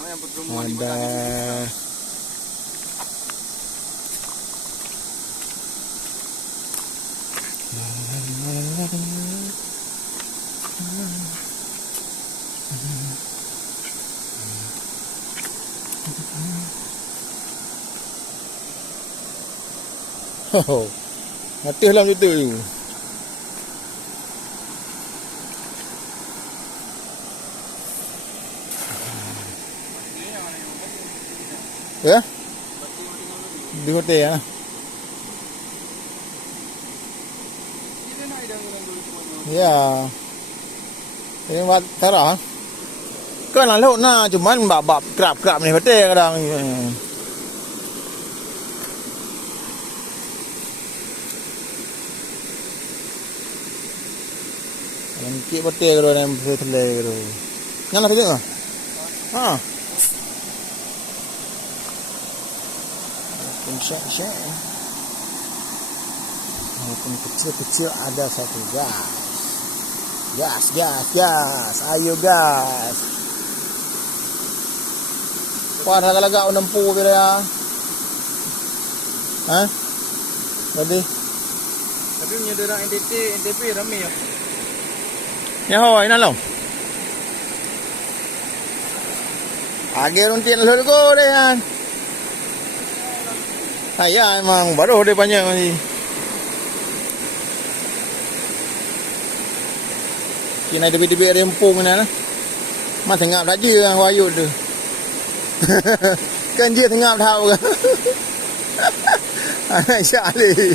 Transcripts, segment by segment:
Ada. Oh, mati lah macam tu. Ya? Di hotel ya. Ya. Ini buat terah. Kan lalu na cuman bab kerap-kerap ni hotel kadang. Mungkin hotel kalau yang hotel tu. Nyala kerja ah. Ha. Syek-syek. Walaupun kecil-kecil ada satu gas. Gas. Ayo gas. Puan agak-agak menempuh bila ya. Ha? Jadi? Tapi punya orang NTP ramai ya. Ya ho, ina lo. Age runtin lalu go deh kan. Saya emang baru dia banyak ni. Kena tepi-tepi rempung ni lah. Mas tengap tak je yang wayut tu. Kan dia tengap tahu kan. Anak Syahli.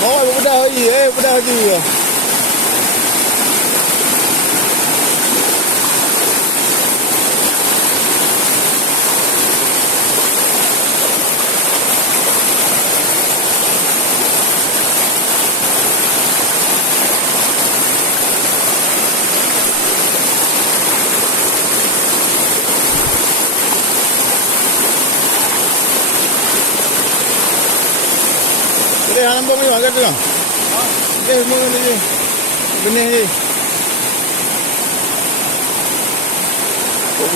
Oh, budak haji. Dia hang bom ni agak tu. Semua ni. Benih ni.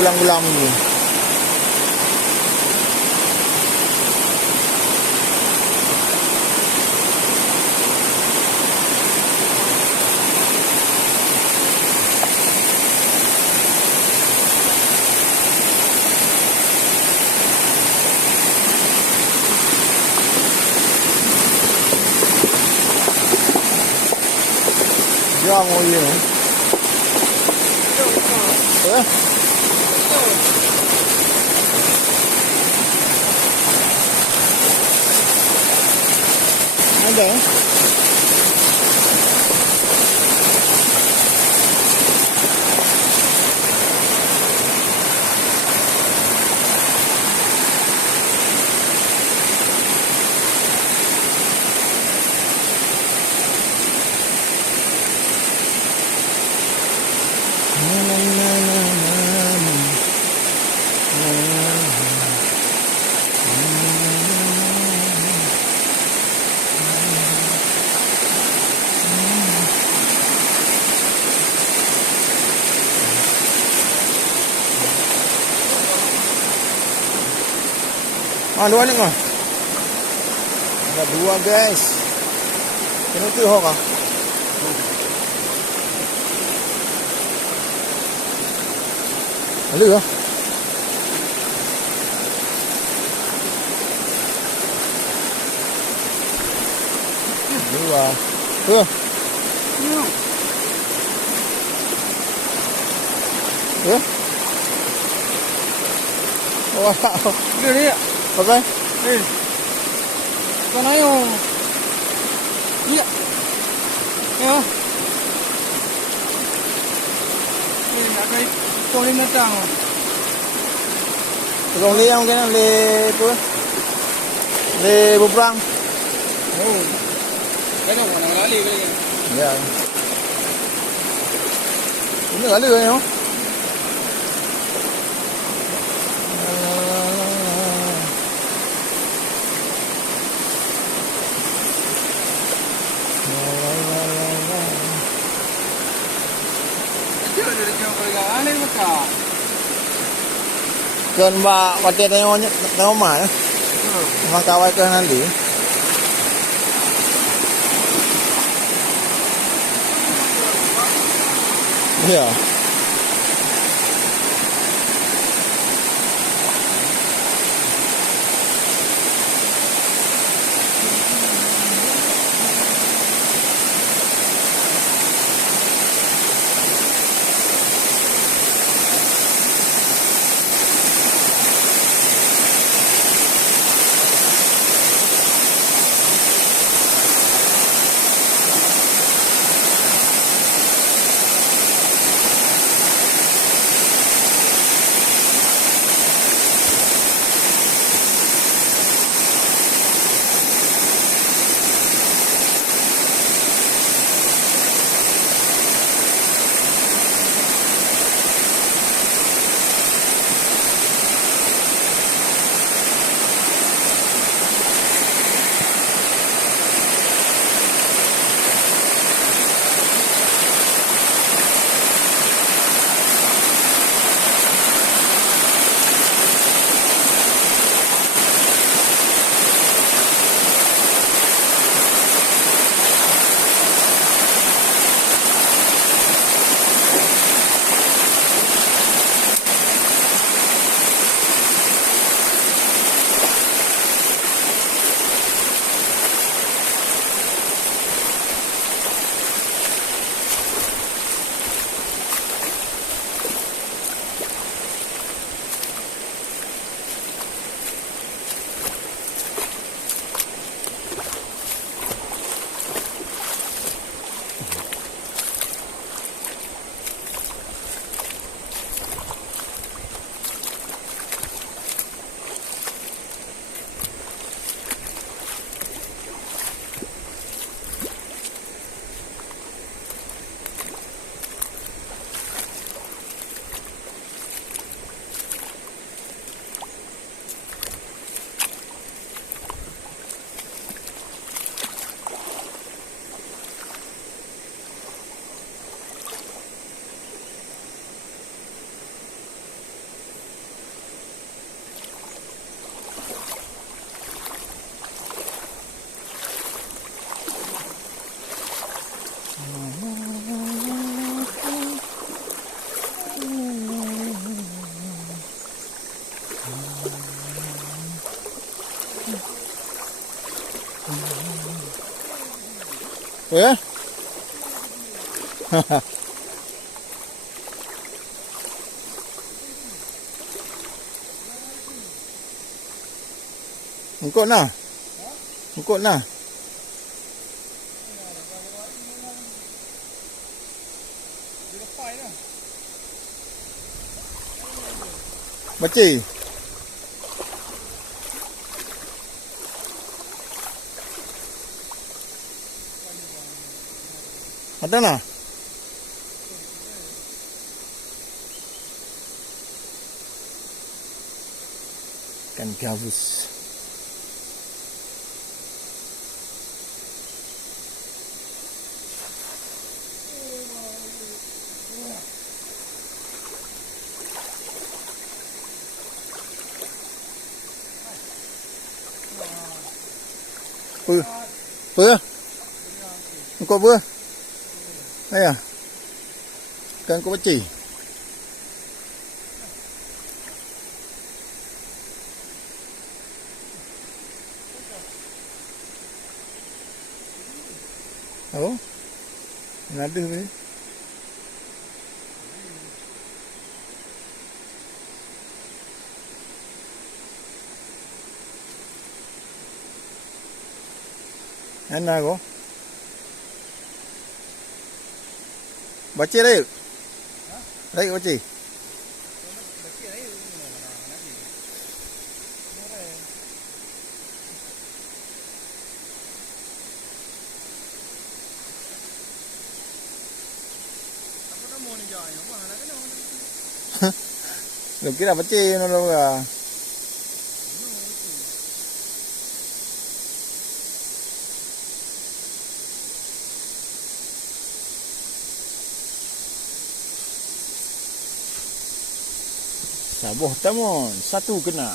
Ulang-ulang ni. Jangan mau ye. Ada. Dua ni kah? Ada dua guys. Kena tu hok ah. Ada ah. Dua. Tuh. Wow. Dia ni. Apa? Kau ayo. Iya. Ya. Ada ikut ni datang. Tolong le yang kena le apa? Le berperang. Oh. Kena orang lali kali. Ya. Ini kali kan yo. Kan ba wate tengok mah. Memang kawai ke nanti. Ya. Ya. Engkau nah. Engkau nah. Baca. Ada nah. Kan gabus. Bữa có bữa đây à cần có chỉ ủa là đưa với Ana ko. Baca dah yuk. Baik baca. Lu kira baca no lah. Sabuh tamon, satu kena.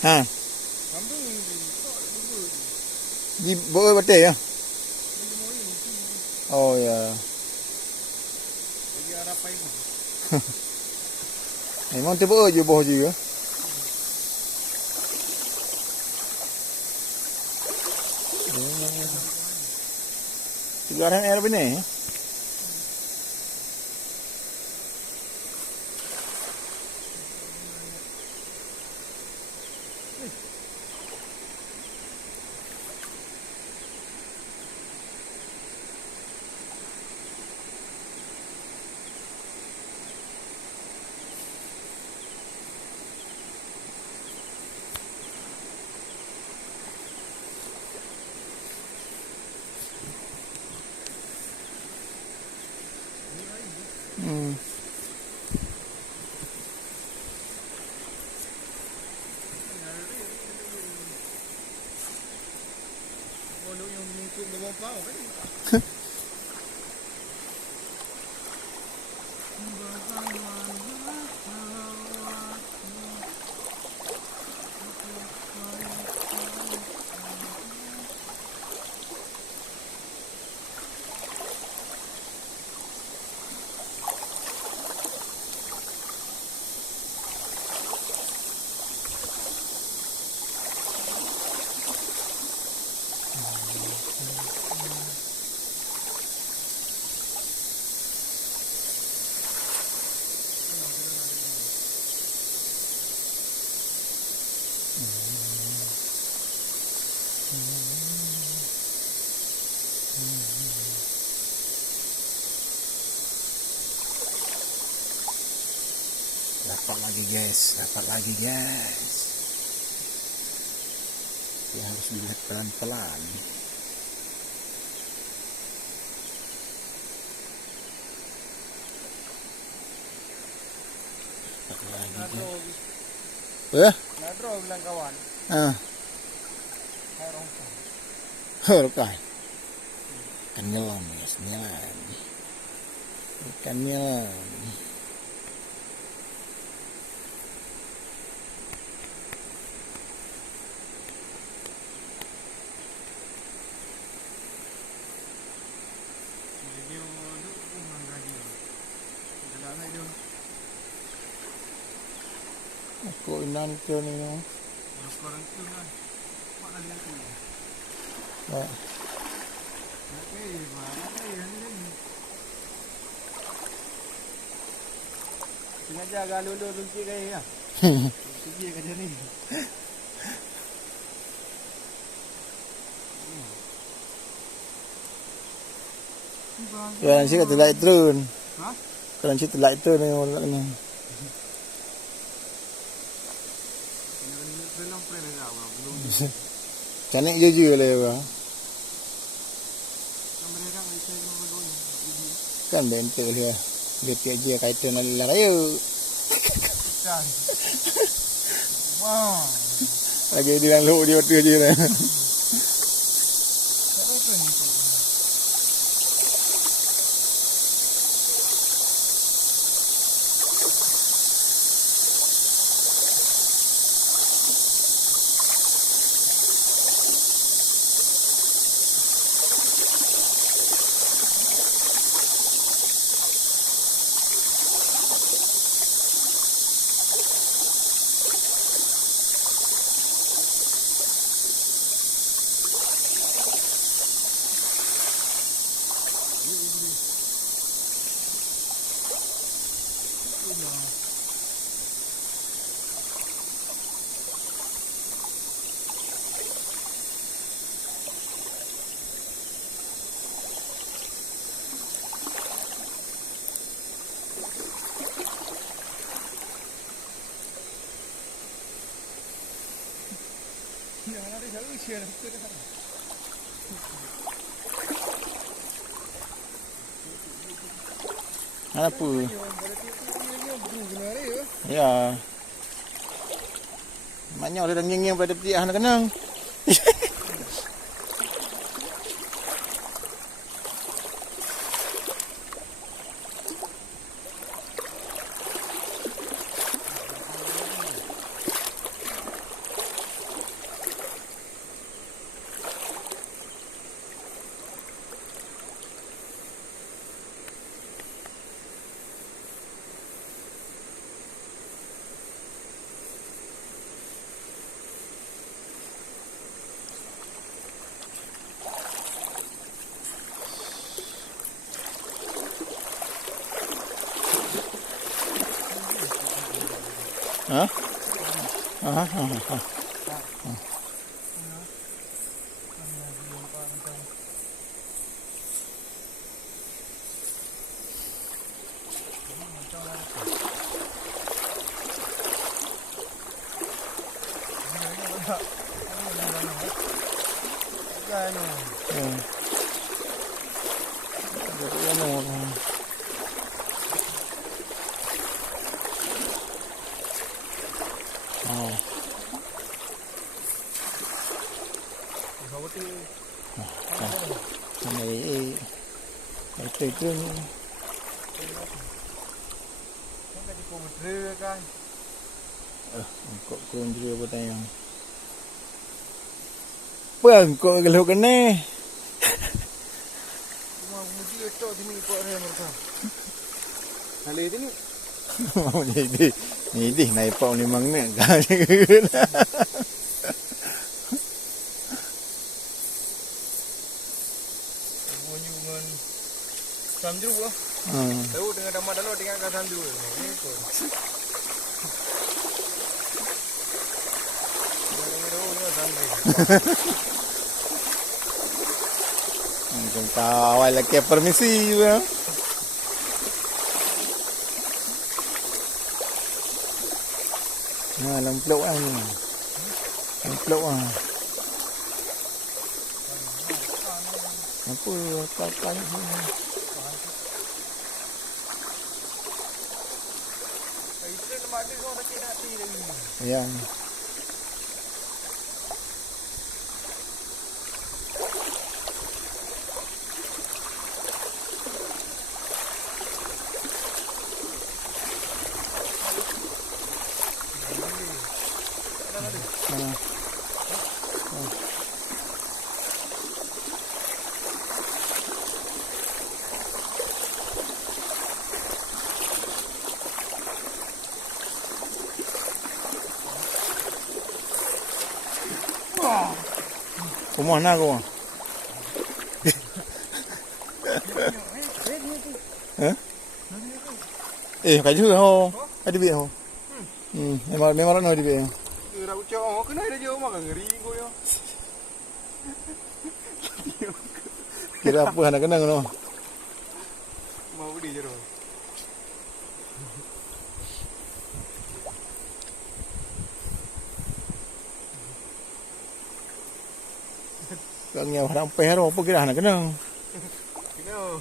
Ha. Di bawah betul ya? Oh ya. Bagi arah paip. Memang tu bawah je ya. Sekarang air benih. Kalau yang mengikut bawah pau kan. Dapat lagi guys. Ya harus dilihat pelan-pelan. Dapat lagi guys. Ya? Nadro bilang kawan. Ah. Hai rongkong. Rokai. Ikan nyelam guys, nyelam. Ikan nyelam. Aku inan ke ni. Sekarang tu kan. Mak ada tu. Baik. Okey, mana ni? Sengaja agak lulu runtik gaya ya. Pergi kerja ni. Kalau sih kata light turun. Ha? Kalau sih light turun ni orang ni. Belum pernah dah belum. Canik je lah bang. Kan bentuk dia. Dia tiap je kaitan lah kayu. Wah. Lagi dia dalam luk dia betul je lah. Yang ada jauh share tu dah. Apa? Benar ya. Ya. Maknya dia dah nging-nging pada tepi nak kenang. Ha? Ha. Này từ từ kok kurang dia buat yang bang kok kalau kena Mau mudi itu di ni kok ada mereka. Hari ini mau jadi naik pau ni mang ni kan bunyian samju ah. Tahu dengan nama dalam dengan kata samju. Ni kok. Kung kawal lagi permisi ya. Nah, lamplok ah ni. Lamplok ah. Apa apa ni? Itu nama dia kau dah kena hati lagi. Ya. Kumah nak kumah. Hah? Kaju ho. Ada bi ho. Memang nak ada bi. Dah ucap oh kena ada je mak ngeri kau ya. Kira apa nak kenang no. Mau di je doh. Kau ngiau orang per apa kira nak kenang. Kena.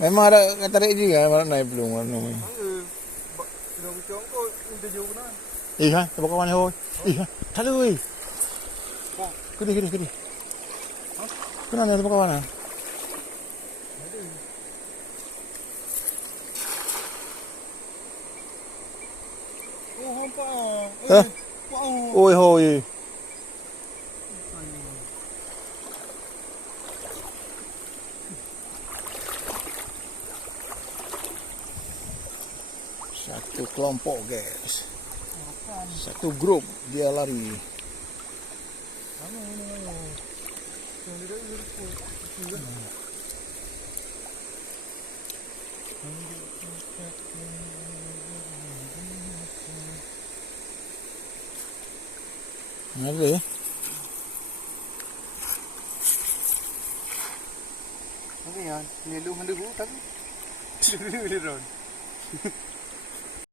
Memang ada tarik juga mana naik belum mana. Dah ucap kau minta jauh kan. Ha, apa kawan ho? Tak ada weh. Kedi. Kenapa ada apa kawan ah? Oh, hampa. Hah? Oi hoi. Satu kelompok guys. Satu grup dia lari. Ada ya? Apa ya? Ni lu hendak buat tapi. Tidak.